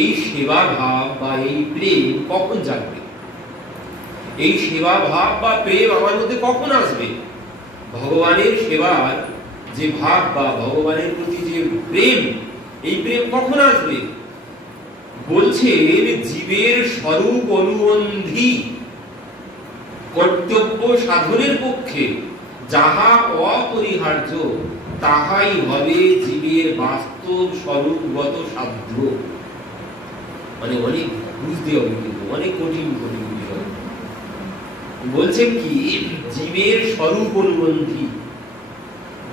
এই সেবা ভাব বা এই প্রেম কখন জাগবে? এই সেবা ভাব বা প্রেম আমার মধ্যে কখন আসবে? ভগবানের সেবার যে ভাব বা ভগবানের প্রতি যে প্রেম, এই প্রেম কখন আসবে? বলছে জীবের স্বরূপ অনুবন্ধী কর্তব্য সাধনের পক্ষে যাহা অপরিহার্য তাহাই হবে জীবের বাস্তব স্বরূপগত সাধ্য। মানে অনেক বুঝতে হবে, কিন্তু অনেক কঠিন কঠিন বিষয়। বলছেন কি, জীবের স্বরূপ অনুবন্ধী,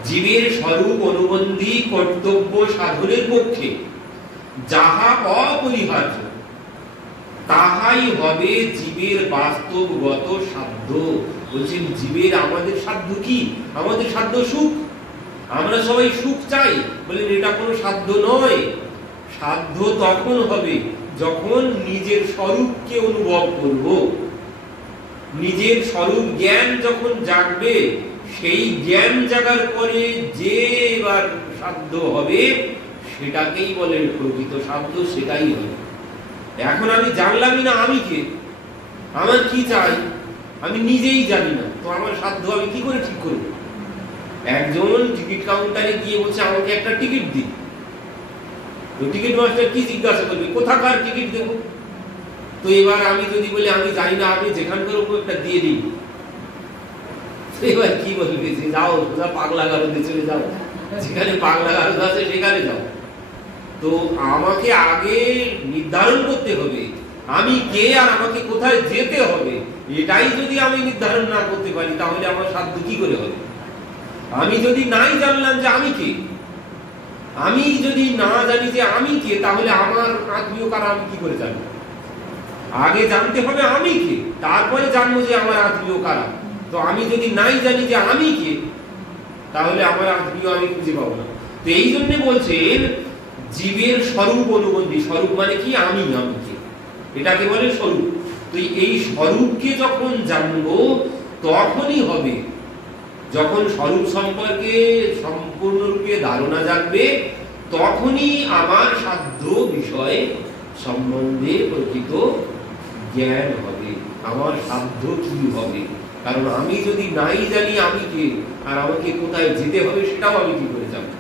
জীবের স্বরূপ অনুবন্ধী কর্তব্য সাধনের পক্ষে যাহা অপরিহার্য তাহাই হবে জীবের বাস্তবগত সাধ্য। বলছেন জীবের আমাদের সাধ্য কি? আমাদের সাধ্য সুখ। আমরা সবাই সুখ চাই, বলেন এটা কোনো সাধ্য নয়। সাধ্য তখন হবে যখন নিজের স্বরূপকে অনুভব করব, নিজের স্বরূপ জ্ঞান যখন জাগবে, সেই জ্ঞান জাগার পরে যে এবার সাধ্য হবে সেটাকেই বলে প্রকৃত সাধ্য, সেটাই হবে। এখন আমি জানলামই না আমি কে, আমার কি চাই আমি নিজেই জানি না, তো আমার সাধ্য আমি কি করে ঠিক করব? একজন টিকিট কাউন্টারে গিয়ে বলছে আমাকে একটা টিকিট দিন, তো টিকিট মাস্টার কি জিজ্ঞাসা করবে? কোথাকার টিকিট দেব? তো এবার আমি যদি বলি আমি জানি না, আপনি যেখানকার উপর একটা দিয়ে দিন, এবার কি বলবে? যে যাও সোজা পাগলা গারদে চলে যাও, যেখানে পাগলা গারদ আছে সেখানে যাও। তো আমাকে আগে নির্ধারণ করতে হবে আমি কে আর আমাকে কোথায় যেতে হবে। এটাই যদি আমি নির্ধারণ না করতে পারি তাহলে আমার সাধ্য কি করে হবে? আমি যদি নাই জানলাম যে আমি কে, আমি যদি না জানি যে আমি কে, তাহলে আমার আত্মীয় কারা আমি কি করে জানবো? আগে জানতে হবে আমি কে, তারপরে জানবো যে আমার আত্মীয় কারা। তো আমি যদি নাই জানি যে আমি কে, তাহলে আমার আত্মীয় আমি খুঁজে পাবো না। তো এই জন্য বলছেন জীবের স্বরূপ অনুবন্ধী। স্বরূপ মানে কি? আমি, আমি কে, এটাকে বলে স্বরূপ। তো এই স্বরূপকে যখন জানবো তখনই হবে, যখন স্বরূপ সম্পর্কে সম্পূর্ণরূপে ধারণা জাগবে, তখনই আমার সাধ্য বিষয় সম্বন্ধে প্রকৃত জ্ঞান হবে, আমার সাধ্য কি হবে। কারণ আমি যদি নাই জানি আমি কে আর আমাকে কোথায় যেতে হবে সেটাও আমি কি করে জানবো?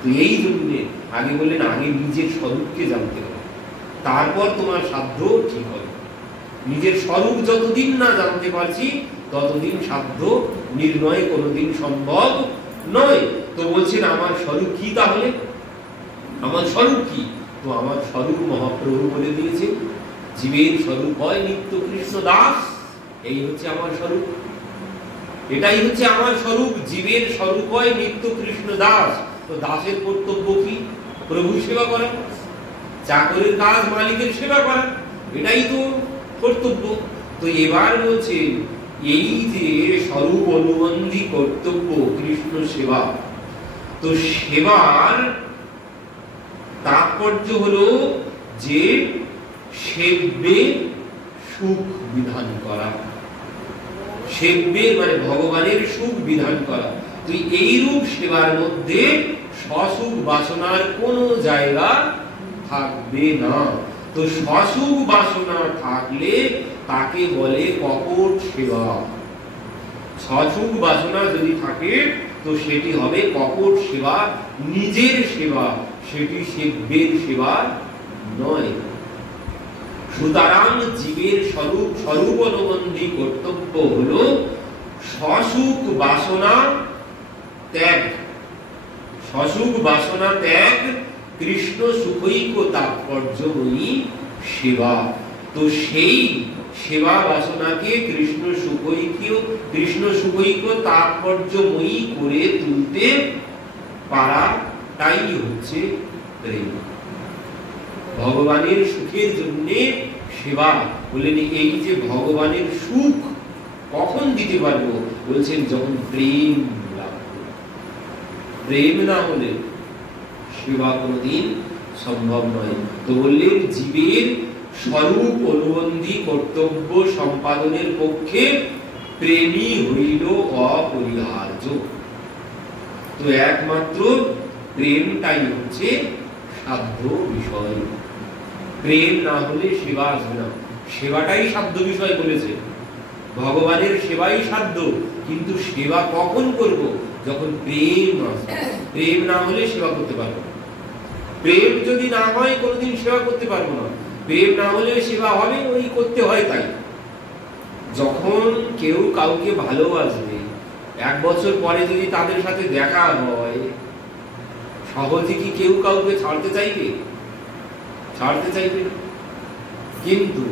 তো এই জন্য আগে বললেন আগে নিজের স্বরূপকে জানতে হবে, তারপর তোমার সাধ্য ঠিক হবে। নিজের স্বরূপ যতদিন না জানতে পারছি ততদিন সাধ্য নির্ণয় কোনোদিন সম্ভব নয়। তো বলছেন আমার স্বরূপ কি? তাহলে আমার স্বরূপ কি? তো আমার স্বরূপ মহাপ্রভু বলে দিয়েছে, জীবের স্বরূপ হয় নিত্য কৃষ্ণ দাস। এই হচ্ছে আমার স্বরূপ, এটাই হচ্ছে আমার স্বরূপ। জীবের স্বরূপ হয় নিত্য কৃষ্ণ দাস। তো দাসের কর্তব্য কি? প্রভু সেবা করা, চাকরের কাজ মালিকের সেবা করা, এটাই তো কর্তব্য। তো এবার বলছে এই যে স্বরূপ অনুবন্ধী কর্তব্য কৃষ্ণ সেবা, তো সেবার তাৎপর্য হলো যে সেব্যে সুখ বিধান করা, সেব্যে মানে ভগবানের সুখ বিধান করা। তো এইরূপ সেবার মধ্যে সসুখ বাসনার কোন জায়গা থাকবে না। তো সসুখ বাসনা থাকলে তাকে বলে কপট সেবা। সসুখ বাসনা যদি থাকে তো সেটি হবে কপট সেবা, নিজের সেবা, সেটি সেব্যের সেবা নয়। সুতরাং জীবের স্বরূপ স্বরূপ অনুবন্ধী কর্তব্য হলো সসুখ বাসনা ত্যাগ, সসুখ বাসনা ত্যাগ, কৃষ্ণ সুখৈক তাৎপর্যময়ী সেবা। তো সেই সেবা বাসনাকে কৃষ্ণ সুখৈক তাৎপর্যময়ী করে তুলতে পারাটাই হচ্ছে প্রেম। ভগবানের সুখের জন্য সেবা বলেন। এই যে ভগবানের সুখ কখন দিতে পারবো? বলছেন যখন প্রেম লাভ করব। প্রেম না হলে সেবা কোনদিন সম্ভব নয়। তো বললেন জীবের স্বরূপ অনুবন্ধী কর্তব্য সম্পাদনের পক্ষে প্রেমই হইল অপরিহার্য। তো একমাত্র প্রেমটাই হচ্ছে সাধ্য বিষয়। প্রেম না হলে সেবা আসবে না। সেবাটাই সাধ্য বিষয় বলেছে, ভগবানের সেবাই সাধ্য, কিন্তু সেবা কখন করব? যখন প্রেম আসবে। প্রেম না হলে সেবা করতে পারবো না। প্রেম যদি না হয় কোনোদিন সেবা করতে পারবো না। প্রেম না হলে সেবা হবে, ওই করতে হয় তাই। যখন কেউ কাউকে ভালোবাসবে, 1 বছর পরে যদি তাদের সাথে দেখা হয়, সহজে কি কেউ কাউকে ছাড়তে চাইবে? ছাড়তে চাইবে না। কিন্তু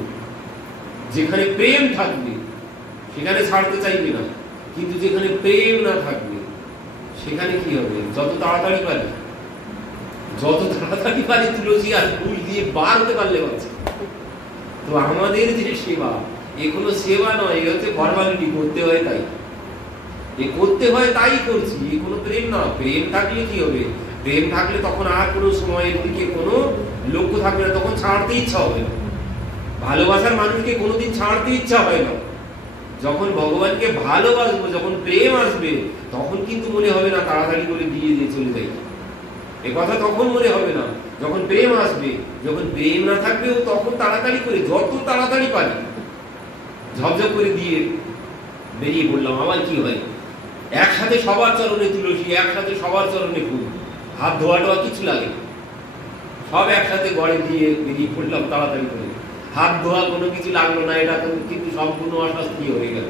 যেখানে প্রেম থাকবে সেখানে ছাড়তে চাইবে না, কিন্তু যেখানে প্রেম না থাকবে সেখানে কি হবে? যত তাড়াতাড়ি পারি তুলসী আর ফুল দিয়ে বার হতে পারলে বাঁচে। তো আমাদের যে সেবা, এ কোনো সেবা নয়, এ হচ্ছে ফর্মালিটি, করতে হয় তাই। এ করতে হয় তাই করছি, এ কোনো প্রেম না। প্রেম থাকলে কি হবে? প্রেম থাকলে তখন আর কোনো সময়ের দিকে কোনো লক্ষ্য থাকবে না, তখন ছাড়তে ইচ্ছা হবে না। ভালোবাসার মানুষকে কোনোদিন ছাড়তে ইচ্ছা হয় না। যখন ভগবানকে ভালোবাসবো, যখন প্রেম আসবে, তখন কিন্তু মনে হবে না তাড়াতাড়ি করে দিয়ে চলে যাই, এ কথা তখন মনে হবে না। যখন প্রেম আসবে, যখন প্রেম না থাকবে, তখন তাড়াতাড়ি করে, যত তাড়াতাড়ি পারি ঝপঝপ করে দিয়ে বেরিয়ে পড়লাম। আবার কি হয়? একসাথে সবার চরণে তুলসী, একসাথে সবার চরণে ফুল, হাত ধোয়া কিছু লাগে, সব একসাথে গড়ে দিয়ে বেরিয়ে পড়লাম তাড়াতাড়ি করে। হাত ধোয়া কোনো কিছু লাগলো না, এটা কিন্তু সম্পূর্ণ অশাস্ত্রীয় হয়ে গেল।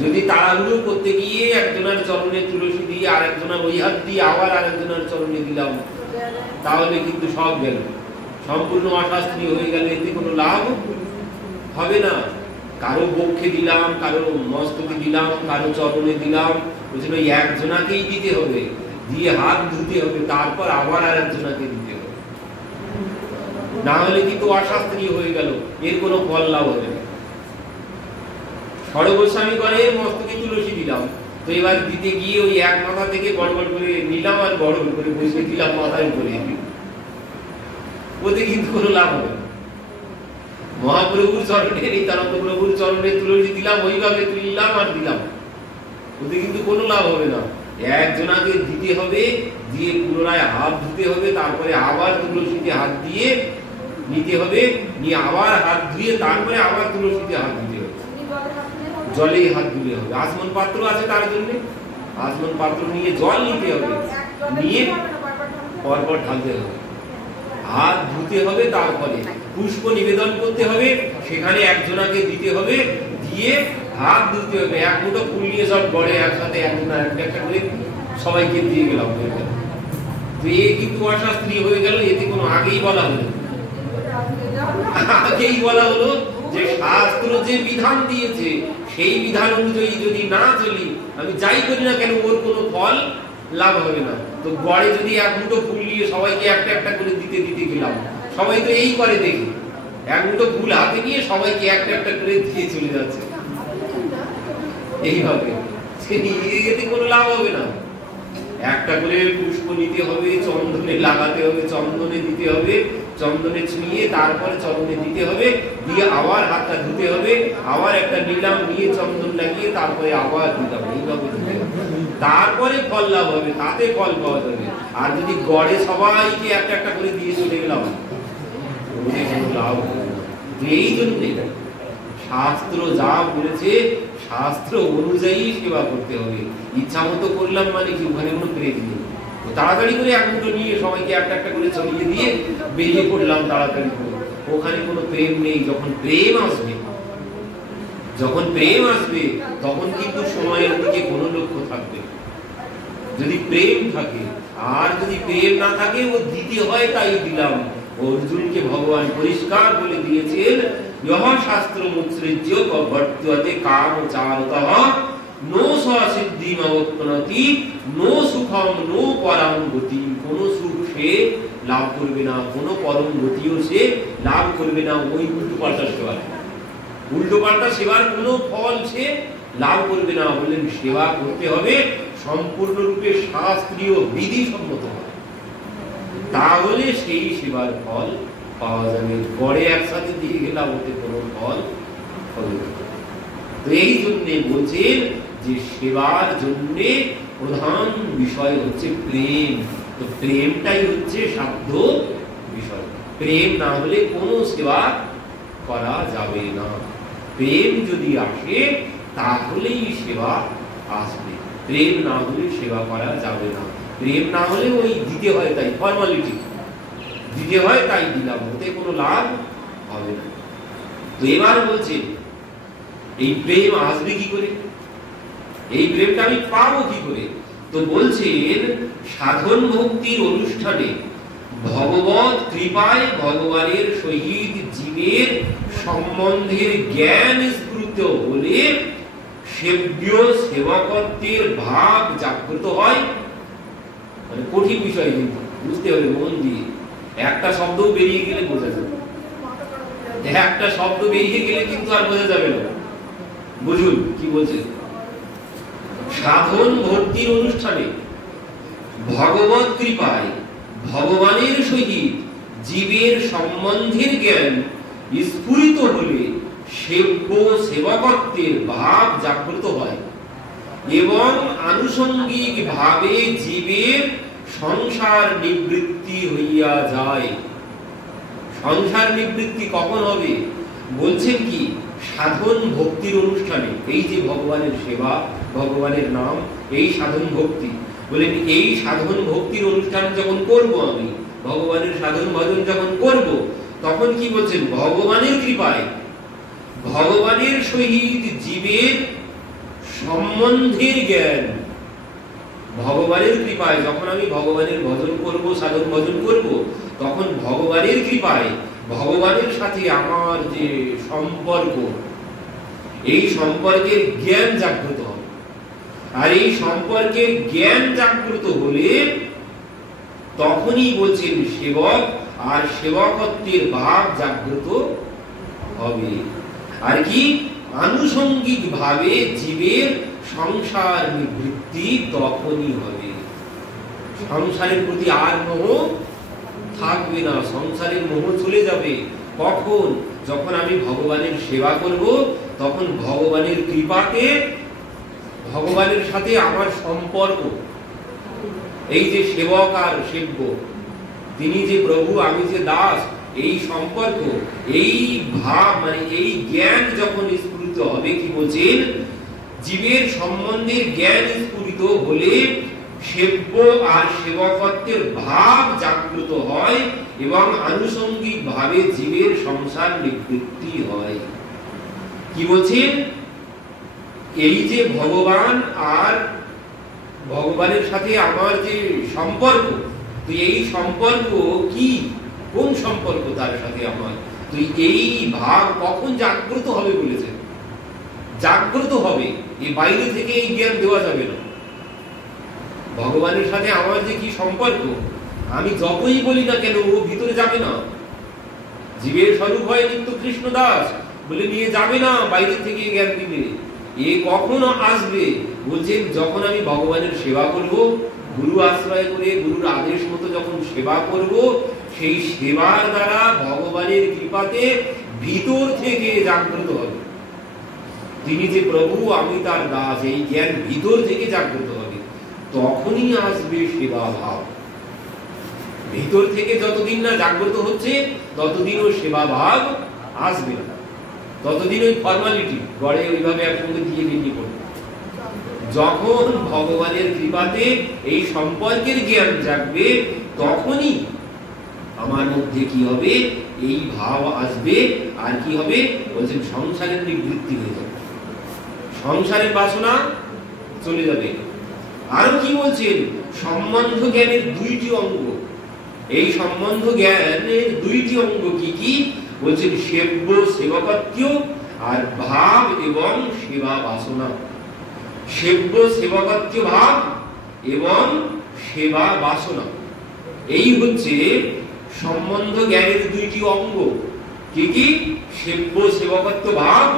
যদি তাড়াহুড়ো করতে গিয়ে একজনের চরণে তুলসী দিয়ে আরেকজনের ওই হাত দিয়ে আবার আরেকজনের চরণে দিলাম, তাহলে কিন্তু সব গেল, সম্পূর্ণ অশাস্ত্রীয় হয়ে গেল। এতে কোনো লাভ হবে না। কারো বক্ষে দিলাম, কারো মস্তকে দিলাম, কারো চরণে দিলাম, ওই একজনাকেই দিতে হবে, দিয়ে হাত ধুতে হবে, তারপর আবার আরেকজনাকে দিতে হবে, না হলে কিন্তু অশাস্ত্রীয় হয়ে গেল, এর কোনো ফল লাভ হবে না। সর্বস্বামী করে মস্তকে তুলসী দিলাম, তো এবার দিতে গিয়ে ওই এক মাথা থেকে গড়গড় করে নিলাম আর গড়গড় করে বসে দিলাম মাথায় করে, ওতে কিন্তু কোনো লাভ হবে না। মহাপ্রভুর চরণে, নিত্যানন্দ প্রভুর চরণে তুলসী দিলাম, ওইভাবে তুললাম আর দিলাম, ওতে কিন্তু কোনো লাভ হবে না। একজনাকে দিতে হবে, দিয়ে পুনরায় হাত ধুতে হবে, তারপরে আবার তুলসীতে হাত দিয়ে নিতে হবে, নিয়ে আবার হাত ধুয়ে তারপরে আবার তুলসীতে হাত দিতে হবে, জলেই হাত ধুলে হবে। আচমন পাত্র আছে তার জন্য, আচমন পাত্র নিয়ে জল নিতে হবে, নিয়ে পরপর ঢালতে হবে, হাত ধুতে হবে, তারপরে পুষ্প নিবেদন করতে হবে, সেখানে একজনাকে দিতে হবে, দিয়ে হাত ধুতে হবে। এক মুঠো ফুল নিয়ে সব গড়ে একসাথে একজনা একটা করে সবাইকে দিয়ে গেলাম, তো এ কিন্তু অশাস্ত্রীয় হয়ে গেল। এতে কোনো আগেই বলা হলো যে শাস্ত্র যে বিধান দিয়েছে সেই বিধান অনুযায়ী যদি না চলি, আমি যাই করি না কেন, ওর কোনো ফল লাভ হবে না। তো গড়ে যদি এক মুঠো ফুল নিয়ে সবাইকে একটা একটা করে দিতে গেলাম, সবাই তো এই করে দেখি, এক মুঠো ফুল হাতে নিয়ে সবাইকে একটা একটা করে দিয়ে চলে যাচ্ছে, এইভাবে এতে কোনো লাভ হবে না। একটা করে পুষ্প নিতে হবে, চন্দনে লাগাতে হবে, চন্দনে দিতে হবে, চন্দনে ছুঁয়ে তারপরে চন্দনে দিতে হবে, দিয়ে আবার হাতটা ধুতে হবে, আবার একটা নিলাম, নিয়ে চন্দন লাগিয়ে তারপরে আবার দিলাম, এইভাবে দিতে হবে, তারপরে ফল লাভ হবে, তাতে ফল পাওয়া যাবে। আর যদি গড়ে সবাইকে একটা একটা করে দিয়ে চলে গেলাম, লাভ হবে না। এই জন্যে শাস্ত্র যা বলেছে, শাস্ত্র অনুযায়ী সেবা করতে হবে। ইচ্ছা মতো করলাম মানে কি, ওখানে কোনো প্রেম নেই। তাড়াতাড়ি করে এক মুঠো নিয়ে সবাইকে একটা একটা করে চলিয়ে দিয়ে বেরিয়ে পড়লাম তাড়াতাড়ি করে, ওখানে কোনো প্রেম নেই। যখন প্রেম আসবে তখন কিন্তু সময়ের দিকে কোনো লক্ষ্য থাকবে, যদি প্রেম থাকে। আর যদি প্রেম না থাকে, ও দিতে হয় তাই দিলাম। অর্জুনকে ভগবান পরিষ্কার বলে দিয়েছেন, ইহ শাস্ত্র মুৎসৃজ্য বর্ততে কাম চারতঃ নো সিদ্ধিম অবপ্নতি নো সুখম নো পরম গতি। কোন সুখ সে লাভ করবে না, কোন পরম গতিও সে লাভ করবে না ওই উল্টোপাল্টা সেবা। উল্টোপাল্টা সেবার কোনো ফল সে লাভ করবে না। বললেন সেবা করতে হবে সম্পূর্ণরূপে শাস্ত্রীয় বিধি সম্মত, তাহলে সেই সেবার ফল পাওয়া যাবে। গড়ে একসাথে দিয়ে গেলাম, ওতে কোনো ফল হবে না। তো এই জন্য বলছেন যে সেবার জন্য প্রধান বিষয় হচ্ছে প্রেম। তো প্রেমটাই হচ্ছে সাধ্য বিষয়। প্রেম না হলে কোনো সেবা করা যাবে না। প্রেম যদি আসে তাহলেই সেবা আসবে, প্রেম না হলে সেবা করা যাবে না। প্রেম না হলে ওই দিতে হয় তাই, ফর্মালিটি দিতে হয় তাই দিলাম, ওতে কোনো লাভ হবে না। তো এবার বলছে এই প্রেম আসবে কি করে, এই প্রেমটা আমি পাবো কি করে? তো বলছেন সাধন ভক্তির অনুষ্ঠানে ভগবত কৃপায় ভগবানের সহিত জীবের সম্বন্ধের জ্ঞান স্ফুরিত হলে সেব্য সেবকত্বের ভাব জাগ্রত হয়। মানে কঠিন বিষয়, কিন্তু বুঝতে হবে মন দিয়ে। একটা শব্দ বেরিয়ে গেলে বোঝা যাবে, একটা শব্দ বেরিয়ে গেলে কিন্তু আর বোঝা যাবে না। বুঝুন কি বলছে, সাধন ভক্তির অনুষ্ঠানে ভগবত কৃপায় ভগবানের সহিত জীবের সম্বন্ধের জ্ঞান স্ফুরিত হলে সেব্য সেবকত্বের ভাব জাগ্রত হয় এবং আনুষঙ্গিক ভাবে জীবের সংসার নিবৃত্তি হইয়া যায়। সংসার নিবৃত্তি কখন হবে? বলছেন কি, সাধন ভক্তির অনুষ্ঠানে। এই যে ভগবানের সেবা, ভগবানের নাম, এই সাধন ভক্তি, বলেন এই সাধন ভক্তির অনুষ্ঠান যখন করব, আমি ভগবানের সাধন ভজন যখন করব, তখন কি বলছেন, ভগবানের কৃপায় ভগবানের সহিত জীবের সম্বন্ধের জ্ঞান, ভগবানের কৃপায় যখন আমি ভগবানের ভজন করব, সাধন ভজন করব, তখন ভগবানের কৃপায় ভগবানের সাথে আমার যে সম্পর্ক, এই সম্পর্কের জ্ঞান জাগ্রত হবে। আর এই সম্পর্কের জ্ঞান জাগ্রত হলে তখনই বলছেন সেবক আর সেবকত্বের ভাব জাগ্রত হবে। আর কি, আনুষঙ্গিক ভাবে জীবের সংসার নিবৃত্তি তখনই হবে। সংসারের প্রতি আর মোহ থাকবে না, সংসারের মোহ চলে যাবে। কখন? যখন আমি ভগবানের সেবা করব, তখন ভগবানের কৃপাতে ভগবানের সাথে আমার সম্পর্ক, এই যে সেবক আর সেব্য, তিনি যে প্রভু, আমি যে দাস, এই সম্পর্ক, এই ভাব, মানে এই জ্ঞান যখন স্ফুরিত হবে, কি বলছেন, জীবের সম্বন্ধের জ্ঞান স্ফুরিত হলে সেব্য আর সেবকত্বের ভাব জাগ্রত হয় এবং আনুষঙ্গিক ভাবে জীবের সংসার নিবৃত্তি হয়। কি বলছেন, এই যে ভগবান আর ভগবানের সাথে আমার যে সম্পর্ক, তো এই সম্পর্ক কি, কোন সম্পর্ক তার সাথে আমার, তো এই ভাব কখন জাগ্রত হবে বলেছেন, জাগ্রত হবে, এই বাইরে থেকে এই জ্ঞান দেওয়া যাবে না। ভগবানের সাথে আমার যে কি সম্পর্ক, আমি যতই বলি না কেন, ও ভিতরে যাবে না। জীবের স্বরূপ হয় নিত্য কৃষ্ণ দাস বলে নিয়ে যাবে না বাইরে থেকে জ্ঞান দিলে। এ কখনো আসবে, বলছেন যখন আমি ভগবানের সেবা করব, গুরু আশ্রয় করে গুরুর আদেশ মতো যখন সেবা করব, সেই সেবার দ্বারা ভগবানের কৃপাতে ভিতর থেকে জাগ্রত হবে, তিনি যে প্রভু, আমি তার দাস, এই জ্ঞান ভিতর থেকে জাগ্রত হবে। তখনই আসবে সেবা ভাব। ভিতর থেকে যতদিন না জাগ্রত হচ্ছে, ততদিন ওই সেবা ভাব আসবে না, ততদিন ওই ফর্মালিটি গড়ে ওইভাবে একসঙ্গে দিয়ে বেরিয়ে পড়বে। যখন ভগবানের কৃপাতে এই সম্পর্কের জ্ঞান জাগবে, তখনই আমার মধ্যে কি হবে, এই ভাব আসবে। আর কি হবে বলছেন, সংসারের নিবৃত্তি হয়ে যাবে, সংসারের বাসনা চলে যাবে। আর কি বলছেন, সম্বন্ধ জ্ঞানের দুইটি অঙ্গ, এই সম্বন্ধ জ্ঞানের দুইটি অঙ্গ কি কি বলছেন, সেব্য সেবকত্ব আর ভাব এবং সেবা বাসনা। সেব্য সেবকত্ব ভাব এবং সেবা বাসনা, এই হচ্ছে সম্বন্ধ জ্ঞানের দুইটি অঙ্গ। কি কি? সেব্য সেবকত্ব ভাব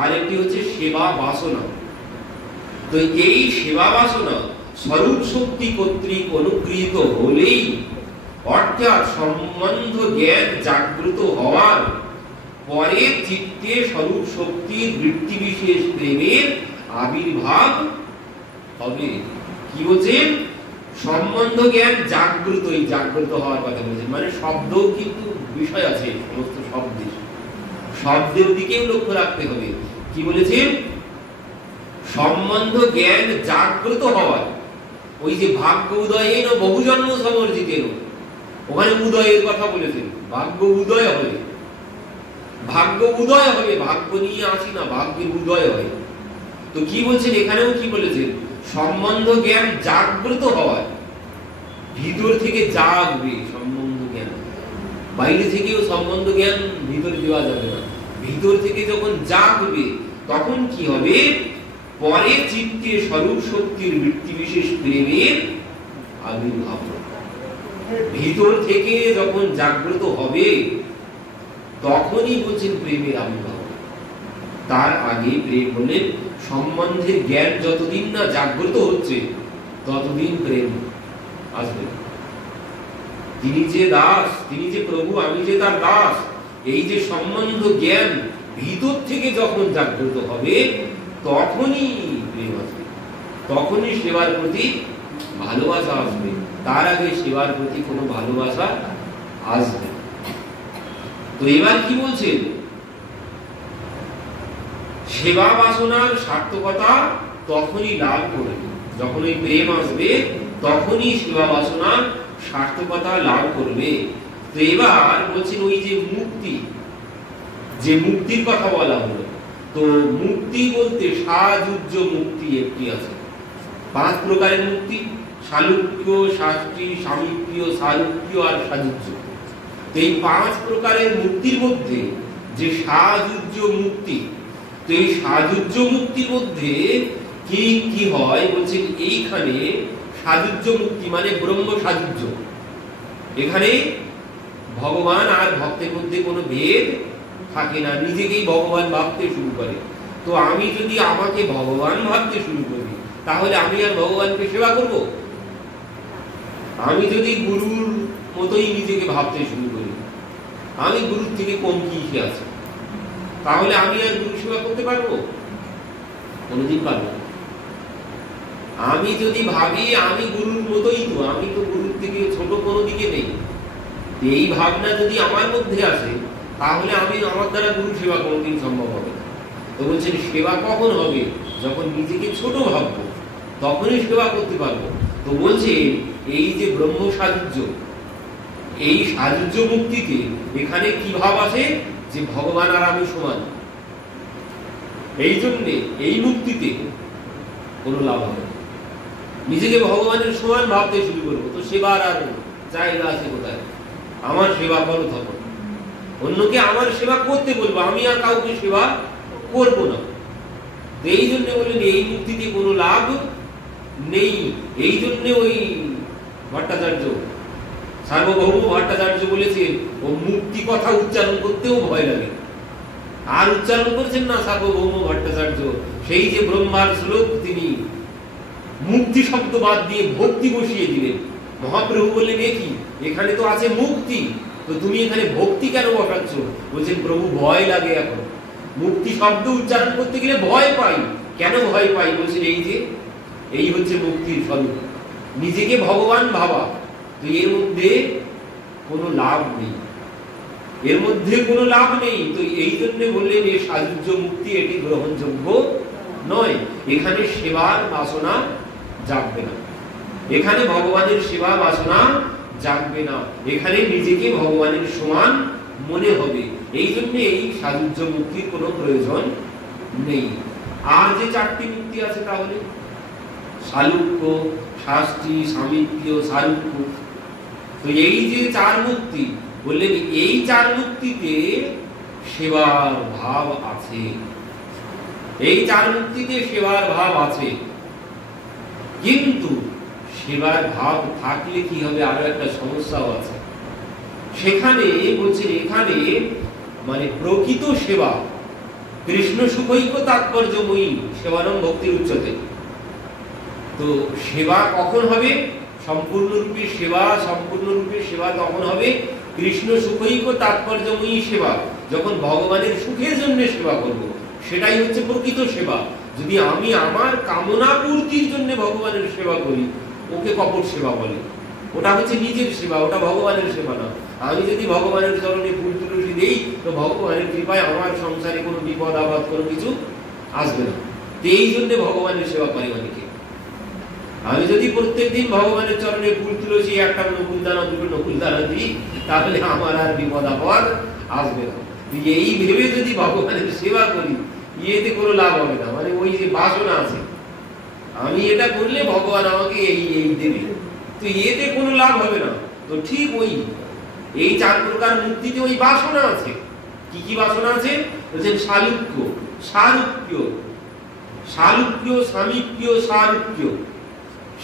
আর একটি হচ্ছে সেবা বাসনা। তো এই সেবা বাসনা স্বরূপ শক্তি কর্তৃক অনুগৃহীত হলেই, অর্থাৎ সম্বন্ধ জ্ঞান জাগ্রত হওয়ার পরে চিত্তে স্বরূপ শক্তির বৃত্তি বিশেষ প্রেমের আবির্ভাব হবে। কি বলছেন, সম্বন্ধ জ্ঞান জাগ্রত, এই জাগ্রত হওয়ার কথা বলছেন, মানে শব্দ কিন্তু বিষয় আছে সমস্ত শব্দের দিকেও লক্ষ্য রাখতে হবে। কি বলেছে? সম্বন্ধ জ্ঞান জাগ্রত হওয়ার, ওই যে ভাগ্য উদয়েন বহুজন্ম সমর্জিতেন, ওখানে উদয়ের কথা বলেছেন। ভাগ্য উদয় হবে, ভাগ্য উদয় হবে, ভাগ্য নিয়ে আসি না, ভাগ্যের উদয় হয়। তো কি বলছেন এখানেও? কি বলেছেন? সম্বন্ধ জ্ঞান জাগ্রত হওয়ার, ভিতর থেকে জাগবে সম্বন্ধ জ্ঞান। বাইরে থেকেও সম্বন্ধ জ্ঞান ভিতরে দেওয়া যাবে না, ভিতর থেকে যখন জাগবে তখন কি হবে? পরে চিত্তে স্বরূপ শক্তির বৃত্তি বিশেষ প্রেমের আবির্ভাব। ভিতর থেকে যখন জাগ্রত হবে তখনই বলছেন প্রেমের আবির্ভাব। তার আগে প্রেম বললেন সম্বন্ধের জ্ঞান যতদিন না জাগ্রত হচ্ছে ততদিন প্রেম আসবে। তিনি যে দাস, তিনি যে প্রভু, আমি যে তার দাস, এই যে সম্বন্ধ জ্ঞান ভিতর থেকে যখন জাগ্রত হবে তখনই প্রেম আসবে, তখনই সেবার প্রতি ভালোবাসা আসবে। তার আগে সেবার প্রতি কোনো ভালোবাসা আসবে। তো এবার কি বলছেন? সেবা বাসনার সার্থকতা তখনই লাভ করবে, যখন ওই প্রেম আসবে তখনই সেবা বাসনা সার্থকতা লাভ করবে। তো এবার বলছেন ওই যে মুক্তি, যে মুক্তির কথা বলা হলো, তো মুক্তি বলতে সাযুজ্য মুক্তি একটি আছে। 5 প্রকারের মুক্তি: সালুক্য, শাস্ত্রী, সামীপ্য, সারুক্য আর সাযুজ্য। তো এই 5 প্রকারের মুক্তির মধ্যে যে সাযুজ্য মুক্তি, তো এই সাযুজ্য মুক্তির মধ্যে কি কি হয় বলছেন এইখানে? সাযুজ্য মুক্তি মানে ব্রহ্ম সাযুজ্য। এখানে ভগবান আর ভক্তের মধ্যে কোনো ভেদ থাকে না, নিজেকেই ভগবান ভাবতে শুরু করে। তো আমি যদি আমাকে ভগবান ভাবতে শুরু করি তাহলে আমি আর ভগবানকে সেবা করব? আমি যদি গুরুর মতোই নিজেকে ভাবতে শুরু করি, আমি গুরুর থেকে কম কি আছে, তাহলে আমি আর গুরু সেবা করতে পারবো? কোনদিন পারবো না। আমি যদি ভাবি আমি গুরুর মতোই, তো আমি তো গুরুর থেকে ছোট কোনো দিকে নেই, এই ভাবনা যদি আমার মধ্যে আসে তাহলে আমি আমার দ্বারা গুরু সেবা কোনোদিন সম্ভব হবে না। তো বলছেন সেবা কখন হবে? যখন নিজেকে ছোট ভাববো তখনই সেবা করতে পারবো। তো বলছে এই যে ব্রহ্ম সাযুজ্য, এই সাযুজ্য মুক্তিতে এখানে কি ভাব আছে? যে ভগবান আর আমি সমান। এই জন্যে এই মুক্তিতে কোনো লাভ হবে না। নিজেকে ভগবানের সমান ভাবতে শুরু করবো, তো সেবার আর জায়গা আছে কোথায়? আমার সেবা করো তখন, অন্যকে আমার সেবা করতে বলবো, আমি আর কাউকে সেবা করব না। তো এই জন্য বললেন এই মুক্তিতে কোনো লাভ নেই। এই জন্য ওই ভট্টাচার্য, সার্বভৌম ভট্টাচার্য বলেছেন ও মুক্তি কথা উচ্চারণ করতেও ভয় লাগে। আর উচ্চারণ করছেন না সার্বভৌম ভট্টাচার্য, সেই যে ব্রহ্মার শ্লোক তিনি মুক্তি শব্দ বাদ দিয়ে ভক্তি বসিয়ে দিলেন। মহাপ্রভু বললেন এ কি, এখানে তো আছে মুক্তি, তো তুমি এখানে ভক্তি কেন বসাচ্ছ? বলছেন প্রভু ভয় লাগে, এখন মুক্তি শব্দ উচ্চারণ করতে গেলে ভয় পাই। কেন ভয় পাই? বলছেন এই যে এই হচ্ছে মুক্তির স্বরূপ, নিজেকে ভগবান ভাবা। তো এর মধ্যে কোনো লাভ নেই, এর মধ্যে কোনো লাভ নেই। তো এই জন্য বললেন এই সাযুজ্য মুক্তি এটি গ্রহণযোগ্য নয়। এখানে সেবার বাসনা জাগবে না, এখানে ভগবানের সেবা বাসনা জাগবে না, এখানে নিজেকে ভগবানের সমান মনে হবে। এই জন্য এই সাযুজ্য মুক্তির কোনো প্রয়োজন নেই। আর যে 4টি মুক্তি আছে তাহলে সালুক্য, শাস্ত্রী, সামীপ্য, সারুক্য। তো এই যে 4 মুক্তি বললেন, এই 4 মুক্তিতে সেবার ভাব আছে, এই 4 মুক্তিতে সেবার ভাব আছে। কিন্তু সেবার ভাব থাকলে কি হবে? আরো একটা সমস্যাও আছে সেখানে। বলছেন এখানে মানে প্রকৃত সেবা কৃষ্ণ সুখৈক্য তাৎপর্যময়ী সেবানম ভক্তির উচ্চতে। তো সেবা কখন হবে? সম্পূর্ণরূপে সেবা তখন হবে কৃষ্ণ সুখৈক্য তাৎপর্যময়ী সেবা, যখন ভগবানের সুখের জন্য সেবা করব, সেটাই হচ্ছে প্রকৃত সেবা। যদি আমি আমার কামনা পূর্তির জন্য ভগবানের সেবা করি, ওকে কপট সেবা বলে। ওটা হচ্ছে নিজের সেবা, ওটা ভগবানের সেবা না। আমি যদি ভগবানের চরণে ফুল তুলসী দেই তো ভগবানের কৃপায় আমার সংসারে কোনো বিপদ আপদ কোনো কিছু আসবে না। তো এই জন্য ভগবানের সেবা করে অনেকে। আমি যদি প্রত্যেকদিন ভগবানের চরণে ফুল তুলসী একটা নকুল দানা দুটো নকুল দানা দিই তাহলে আমার আর বিপদ আপদ আসবে না। এই ভেবে যদি ভগবানের সেবা করি এতে কোনো লাভ হবে না। মানে ওই যে বাসনা আছে আমি এটা করলে ভগবান আমাকে এই এই দেবে, তো এতে কোনো লাভ হবে না। তো ঠিক ওই এই 4 প্রকার মুক্তিতে ওই বাসনা আছে। কি কি বাসনা আছে বলছেন? সালুক্য, সারুক্য, সালুক্য, সামিক্য, সারুক্য,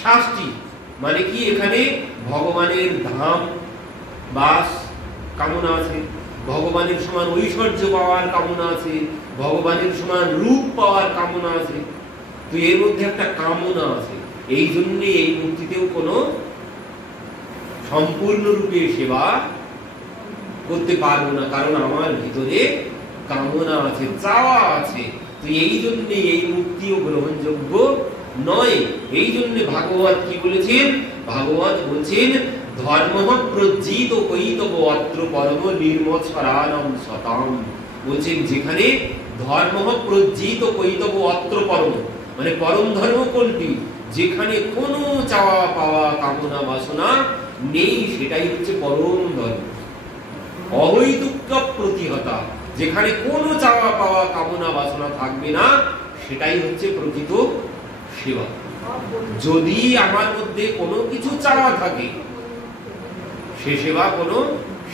শাস্তি। মানে কি এখানে ভগবানের ধাম বাস কামনা আছে, ভগবানের সমান ঐশ্বর্য পাওয়ার কামনা আছে, ভগবানের সমান রূপ পাওয়ার কামনা আছে। তো এর মধ্যে একটা কামনা আছে। এই জন্য এই মুক্তিতেও কোনো সম্পূর্ণরূপে সেবা করতে পারবো না, কারণ আমার ভিতরে কামনা আছে, চাওয়া আছে। তো এই জন্য এই মুক্তিও গ্রহণযোগ্য নয়। এই জন্য ভাগবত কি বলেছেন? ভাগবত বলছেন ধর্মঃ প্রজ্জিত কৈতব অত্র পরম নির্মৎসরাণং সতাম। বলছেন যেখানে ধর্মঃ প্রজ্জিত কৈতব অত্র পরম, মানে পরম ধর্ম কোনটি? যেখানে কোনো চাওয়া পাওয়া কামনা বাসনা নেই, সেটাই হচ্ছে পরম ধর্ম। অহৈতুক্য প্রতিহতা, যেখানে কোনো চাওয়া পাওয়া কামনা বাসনা থাকবে না, সেটাই হচ্ছে প্রকৃত সেবা। যদি আমার মধ্যে কোনো কিছু চাওয়া থাকে সে সেবা কোনো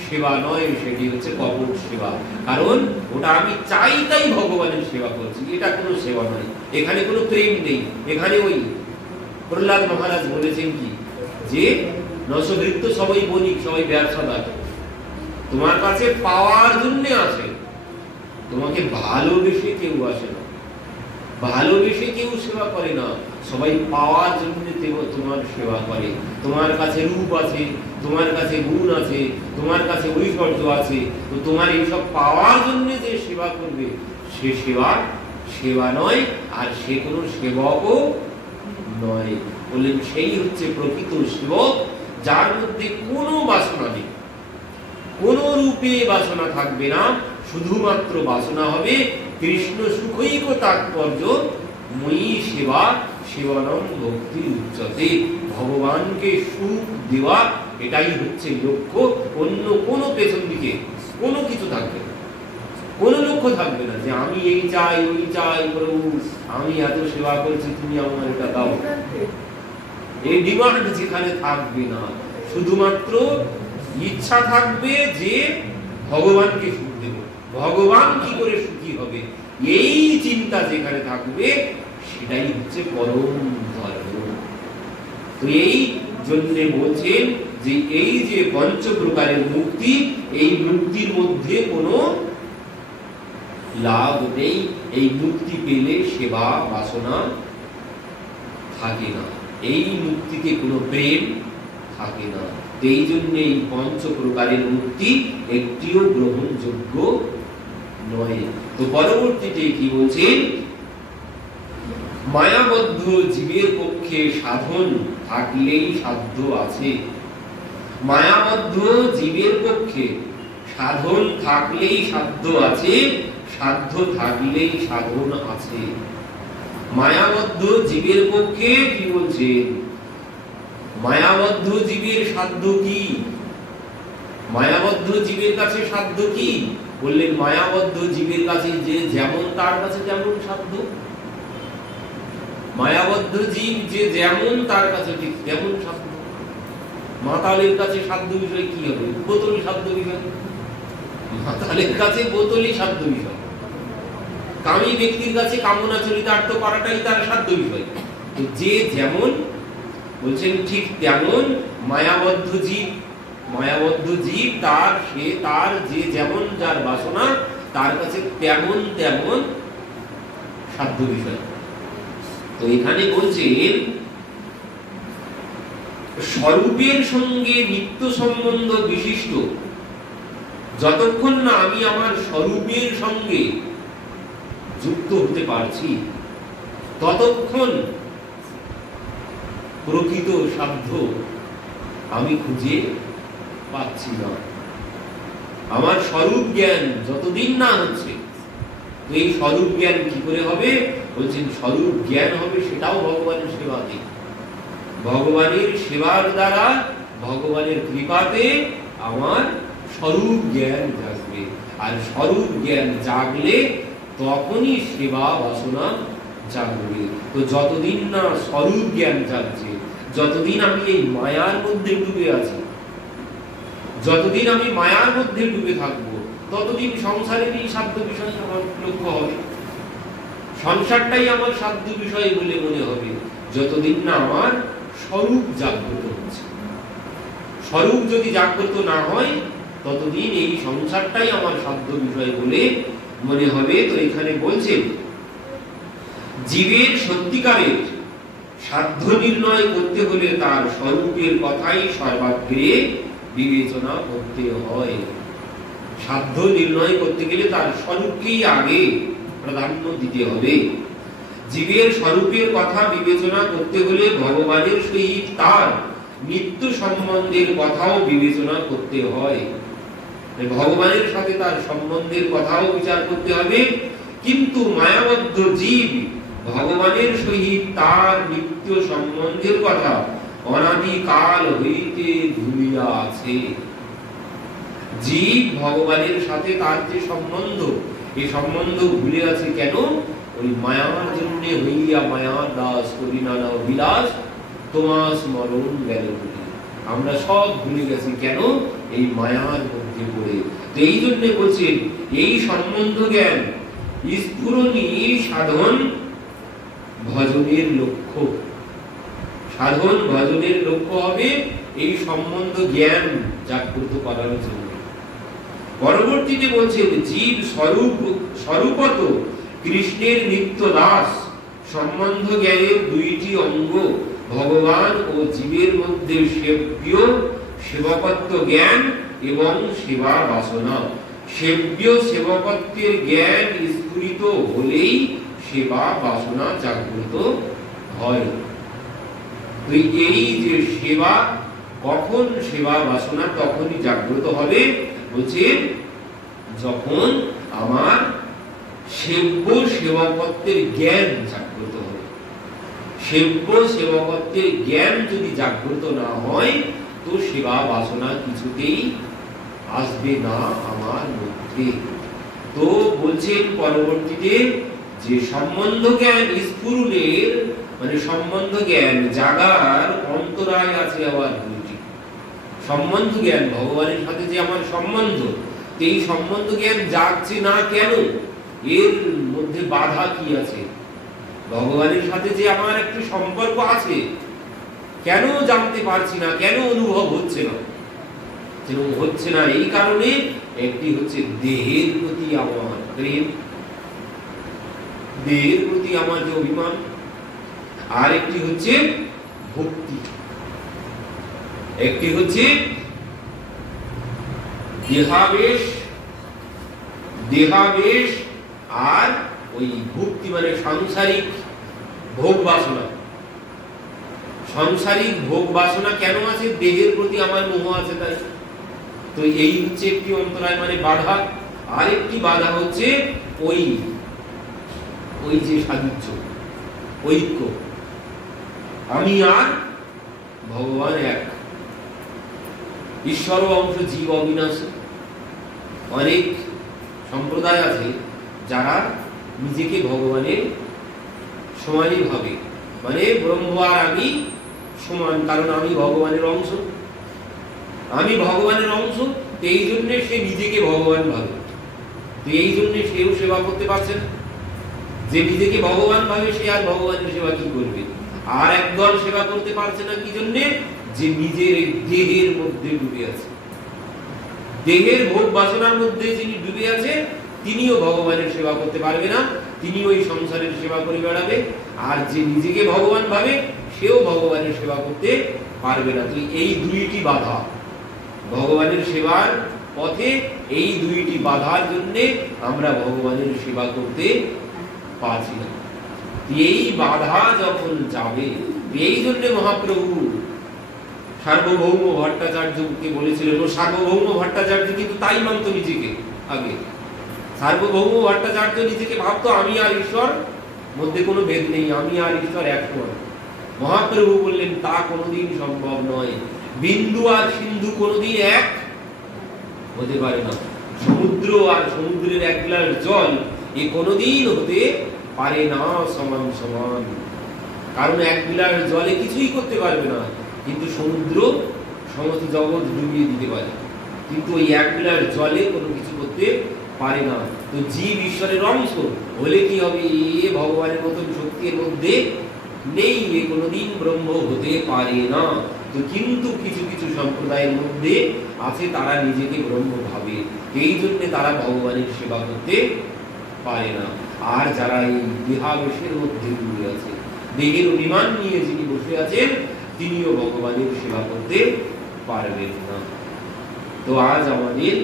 সেবা নয়, সেটি হচ্ছে কপট সেবা। কারণ ওটা আমি চাই তাই ভগবানের সেবা করছি, এটা কোনো সেবা নয়। এখানে কোনো প্রেম নেই। এখানে ওই প্রহ্লাদ মহারাজ বলেছেন কি যে নশবৃত্ত সবাই বণিক, সবাই ব্যবসাদার, তোমার কাছে পাওয়ার জন্য আসে, তোমাকে ভালোবেসে কেউ আসে না, ভালোবেসে কেউ সেবা করে না, সবাই পাওয়ার জন্য তোমার সেবা করে। তোমার কাছে রূপ আছে, তোমার কাছে গুণ আছে, তোমার কাছে ঐশ্বর্য আছে, তো তোমার এইসব পাওয়ার জন্য যে সেবা করবে সে সেবা সেবা নয়, আর সে কোনো সেবকও নয়। বললেন সেই হচ্ছে প্রকৃত সেবক, যার মধ্যে কোনো বাসনা নেই, কোন রূপে বাসনা থাকবে না, শুধুমাত্র বাসনা হবে কৃষ্ণ সুখৈক তাৎপর্য মই সেবা সেবনম ভক্তি উচ্চতে। ভগবানকে সুখ দেওয়া, এটাই হচ্ছে লক্ষ্য। অন্য কোনো পেছন দিকে কোনো কিছু থাকবে না, কোনো লক্ষ্য থাকবে না যে আমি এই চাই ওই চাই, প্রভু আমি এত সেবা করছি তুমি আমার এটা দাও। এই ডিমান্ড যেখানে থাকবে না, শুধুমাত্র ইচ্ছা থাকবে যে ভগবানকে সুখ দেব, ভগবান কি করে সুখী হবে, এই চিন্তা যেখানে থাকবে সেটাই হচ্ছে পরম ধর্ম। তো এই জন্য বলছেন যে এই যে পঞ্চ প্রকারের মুক্তি, এই মুক্তির মধ্যে কোনো লাভ নেই। এই মুক্তি পেলে সেবা বাসনা থাকে না, এই মুক্তিতে কোনো প্রেম থাকে না। এই জন্য এই পঞ্চ প্রকারের মুক্তি একটিও গ্রহণযোগ্য নয়। তো পরবর্তীতে কি বলছেন? মায়াবদ্ধ জীবের পক্ষে সাধন থাকলেই সাধ্য আছে। মায়াবদ্ধ জীবের পক্ষে সাধন থাকলেই সাধ্য আছে, সাধ্য থাকলেই সাধন আছে। মায়াবদ্ধ জীবের পক্ষে কি বলছেন? মায়াবদ্ধ জীবের সাধ্য কি? মায়াবদ্ধ জীবের কাছে সাধ্য কি? বললেন মায়াবদ্ধ জীবের কাছে যে যেমন তার কাছে যেমন সাধ্য। মায়াবদ্ধ জীব যে যেমন তার কাছে ঠিক তেমন সাধ্য। মাতালের কাছে সাধ্য বিষয় কি হবে? বোতল সাধ্য বিষয়। মাতালের কাছে বোতলই সাধ্য বিষয়। কামী ব্যক্তির কাছে কামনা চরিতার্থ করাটাই তার সাধ্য বিষয়। যে যেমন বলছেন ঠিক তেমন মায়াবদ্ধ জীব, মায়াবদ্ধ জীব তার সে তার যে যেমন যার বাসনা তার কাছে তেমন তেমন সাধ্য বিষয়। তো এখানে বলছেন স্বরূপের সঙ্গে নিত্য সম্বন্ধ বিশিষ্ট, যতক্ষণ না আমি আমার স্বরূপের সঙ্গে যুক্ত হতে পারছি ততক্ষণ প্রকৃত সাধ্য আমি খুঁজে পাচ্ছি না। আমার স্বরূপ জ্ঞান যতদিন না হচ্ছে, তো এই স্বরূপ জ্ঞান কি করে হবে? বলছেন স্বরূপ জ্ঞান হবে সেটাও ভগবানের সেবাতে, ভগবানের সেবার দ্বারা, ভগবানের কৃপাতে আমার স্বরূপ জ্ঞান জাগবে। আর স্বরূপ জ্ঞান জাগলে তখনই সেবা বাসনা জাগবে। তো যতদিন না স্বরূপ জ্ঞান জাগছে, যতদিন আমি এই মায়ার মধ্যে ডুবে আছি, যতদিন আমি মায়ার মধ্যে ডুবে থাকবো, ততদিন সংসারেরই সাধ্য বিষয় আমার লক্ষ্য হবে, সংসারটাই আমার সাধ্য বিষয় বলে মনে হবে, যতদিন না আমার স্বরূপ জাগ্রত হচ্ছে। স্বরূপ যদি জাগ্রত না হয়, ততদিন এই সংসারটাই আমার সাধ্য বিষয় বলে মনে হবে। তো এখানে বলছেন জীবের সত্যিকারের সাধ্য নির্ণয় করতে হলে তার স্বরূপের কথাই সর্বাগ্রে বিবেচনা করতে হয়। সাধ্য নির্ণয় করতে গেলে তার স্বরূপকেই আগে প্রাধান্য দিতে হবে। জীবের স্বরূপের কথা বিবেচনা করতে হলে ভগবানের সহিত তার নিত্য সম্বন্ধের কথাও বিবেচনা করতে হয়। ভগবানের সাথে তার সম্বন্ধের কথাও বিচার করতে হবে। কিন্তু মায়াবদ্ধ জীব ভগবানের সহিত তার নিত্য সম্বন্ধের কথা অনাদিকাল হইতে ভুলিয়া আছে। জীব ভগবানের সাথে তার যে সম্বন্ধ, এই সম্বন্ধ ভুলে আছে কেন? ওই মায়ার জন্য হইয়া মায়ার দাস করি নানা বিলাস তোমার স্মরণ গেল বলে। আমরা সব ভুলে গেছি কেন? এই মায়ার মধ্যে পড়ে। তো এই জন্য বলছেন এই সম্বন্ধ জ্ঞান স্ফুরণী সাধন ভজনের লক্ষ্য। সাধন ভজনের লক্ষ্য হবে এই সম্বন্ধ জ্ঞান জাগ্রত করার জন্য। পরবর্তীতে বলছেন জীব স্বরূপত কৃষ্ণের নিত্য দাস। সম্বন্ধ জ্ঞানের দুইটি অঙ্গ ভগবান ও জীবের মধ্যে সেব্য সেবকত্ব জ্ঞান এবং সেবা বাসনা। সেব্য সেবকত্বের জ্ঞান স্ফুরিত হলেই সেবা বাসনা জাগ্রত হয়। এই যে সেবা, কখন সেবা বাসনা তখনই জাগ্রত হবে? বলছে যখন আমার সেব্য সেবকত্বের জ্ঞান জাগ্রত হবে। সেব্য সেবকত্বের জ্ঞান যদি জাগ্রত না হয়, তো সেবা বাসনা কিছুতেই আসবে না আমার মধ্যে। তো বলছেন পরবর্তীতে যে সম্বন্ধ জ্ঞান স্ফুরণের মানে সম্বন্ধ জ্ঞান জাগার অন্তরায় আছে আবার দুইটি। সম্বন্ধ জ্ঞান ভগবানের সাথে যে আমার সম্বন্ধ, এই সম্বন্ধ জ্ঞান জাগছে না কেন? এর মধ্যে বাধা কি আছে? ভগবানের সাথে যে আমার একটি সম্পর্ক আছে, কেন জানতে পারছি না, কেন অনুভব হচ্ছে না? হচ্ছে না এই কারণে একটি হচ্ছে দেহের প্রতি আমার প্রেম, দেহের প্রতি আমার যে অভিমান, আর একটি হচ্ছে ভক্তি, একটি হচ্ছে দেহাবেশ, দেহাবেশ আর ওই ভক্তি মানে সাংসারিক ভোগ বাসনা। সাংসারিক ভোগ বাসনা কেন আছে? দেহের প্রতি আমার মোহ আছে তাই। তো এই হচ্ছে একটি অন্তরায় মানে বাধা। আর একটি বাধা হচ্ছে ওই ওই যে সাযুজ্য, ঐক্য, আমি আর ভগবান এক, ঈশ্বর অংশ জীব অবিনাশী। অনেক সম্প্রদায় আছে যারা নিজেকে ভগবানের সমানই ভাবে, মানে ব্রহ্ম আর আমি সমান, কারণ আমি ভগবানের অংশ, আমি ভগবানের অংশ, এই জন্য সে নিজেকে ভগবান ভাবে। তো এই জন্য সেও সেবা করতে পারছে না। যে নিজেকে ভগবান ভাবে সে আর ভগবানের সেবা কি করবে? আর একদল সেবা করতে পারছে না কি জন্য? যে নিজের দেহের মধ্যে ডুবে আছে, দেহের ভোগ বাসনার মধ্যে যিনি ডুবে আছে তিনিও ভগবানের সেবা করতে পারবে না, তিনি ওই সংসারের সেবা করে বেড়াবে। আর যে নিজেকে ভগবান ভাবে সেও ভগবানের সেবা করতে পারবে না। তো এই দুইটি বাধা ভগবানের সেবার পথে, এই দুইটি বাধার জন্য আমরা ভগবানের সেবা করতে পারছি না। এই বাধা যখন যাবে, এই জন্য মহাপ্রভু সার্বভৌম ভট্টাচার্যকে বলেছিলেন, ও সার্বভৌম ভট্টাচার্য কিন্তু তাই মানত নিজেকে আগে। সার্বভৌম ভট্টাচার্য নিজেকে ভাবতো আমি আর ঈশ্বর মধ্যে কোনো ভেদ নেই, আমি আর ঈশ্বর এক নয়। মহাপ্রভু বললেন তা কোনোদিন সম্ভব নয়, বিন্দু আর সিন্ধু কোনোদিন এক হতে পারে না। সমুদ্র আর সমুদ্রের এক গ্লাস জল এ কোনোদিন হতে পারে না সমান সমান, কারণ এক গ্লাস জলে কিছুই করতে পারবে না, কিন্তু সমুদ্র সমস্ত জগৎ ডুবিয়ে দিতে পারে, কিন্তু ওই এক গ্লাস জলে কোনো কিছু করতে পারে না। তো জীব ঈশ্বরের অংশ হলে কি হবে, এ ভগবানের মতন শক্তির মধ্যে নেই, এ কোনোদিন ব্রহ্ম হতে পারে না। তো কিন্তু কিছু কিছু সম্প্রদায়ের মধ্যে আছে, তারা নিজেকে ব্রহ্ম ভাবে, এই জন্য তারা ভগবানের সেবা করতে পারে না। আর যারা এই দেহাবেশের মধ্যে ডুবে আছে, দেহের অভিমান নিয়ে যিনি বসে আছেন, তিনিও ভগবানের সেবা করতে পারবেন না। তো আজ আমাদের